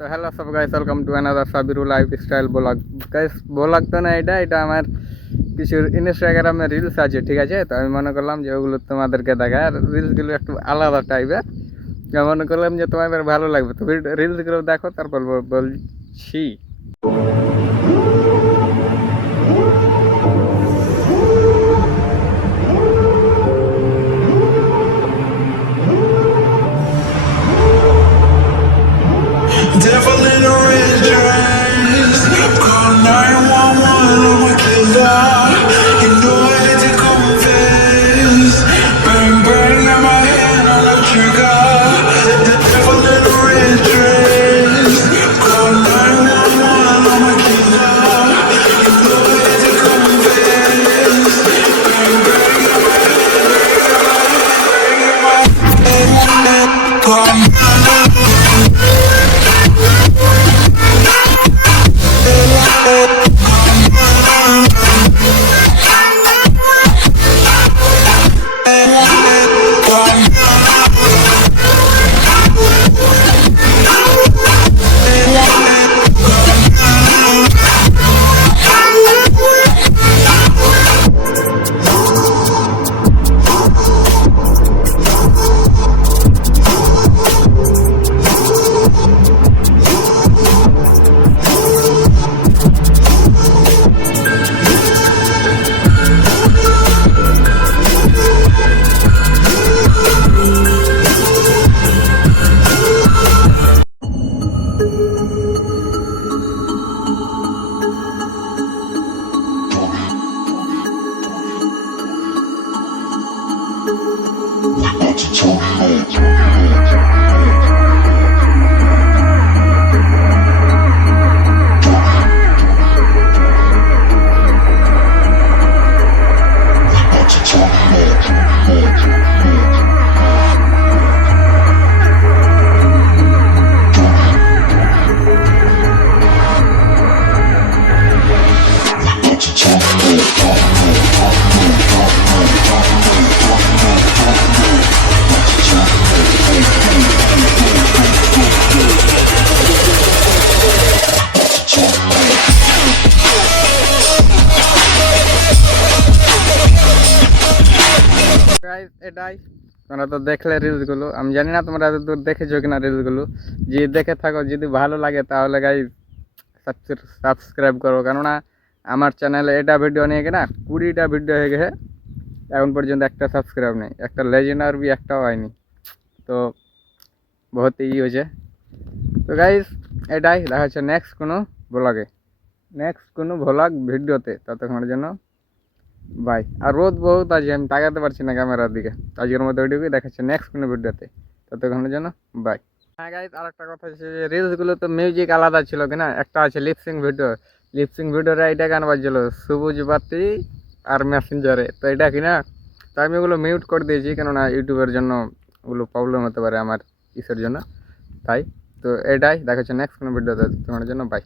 তো হ্যালো সব guys, welcome to another Sabirul lifestyle blog. Guys blog তো না, এটা আমার কিছু ইনস্টাগ্রামে রিলস আছে, ঠিক আছে। তো আমি মনে করলাম যে ওগুলো তোমাদেরকে দেখায়, আর রিলসগুলো একটু আলাদা টাইপের। মনে করলাম যে তোমাদের ভালো লাগবে, তো রিলসগুলো দেখো তারপর বলছি। Devil in a red dress. Call 911, I'm a killer. You know I had to confess. Bang bang, got my hand on the trigger. The devil in a red dress. Call 911, I'm a killer. You know I had to confess. Bang bang, got my hand. Call এটাই তোমরা তো দেখলে রিলসগুলো, আমি জানি না তোমরা এতদূর দেখেছো কিনা রিলসগুলো। যে দেখে থাকো, যদি ভালো লাগে তাহলে গাইস সাবস্ক্রাইব করো, কেননা আমার চ্যানেলে এটা ভিডিও নিয়ে কিনা 20টা ভিডিও হয়ে গেছে, এখন পর্যন্ত একটা সাবস্ক্রাইব নেই, একটা লেজেন্ডার বি একটাও হয়নি। তো বহুত হয়েছে। তো গাইস এটাই দেখা হচ্ছে নেক্সট কোনো ভ্লগ ভিডিওতে। ততক্ষণের জন্য বাই। আর রোদ বহুত আছে, আমি তাকাতে পারছি না ক্যামেরার দিকে। আজকের মতো ভিডিওকে দেখাচ্ছে নেক্সট কোনো ভিডিওতে। ততক্ষণের জন্য বাই। হ্যাঁ গাইস, আর একটা কথা হচ্ছে যে রিলসগুলো তো মিউজিক আলাদা ছিল কিনা, একটা আছে লিপসিং ভিডিওটা এটা গান বাজছিল সবুজ বাতি আর মেসেঞ্জারে। তো এটা কিনা, তো আমি ওগুলো মিউট করে দিয়েছি, কেননা ইউটিউবের জন্য ওগুলো প্রবলেম হতে পারে আমার ইসের জন্য, তাই। তো এটাই দেখা হচ্ছে নেক্সট কোনো ভিডিওতে। তোমার জন্য বাই।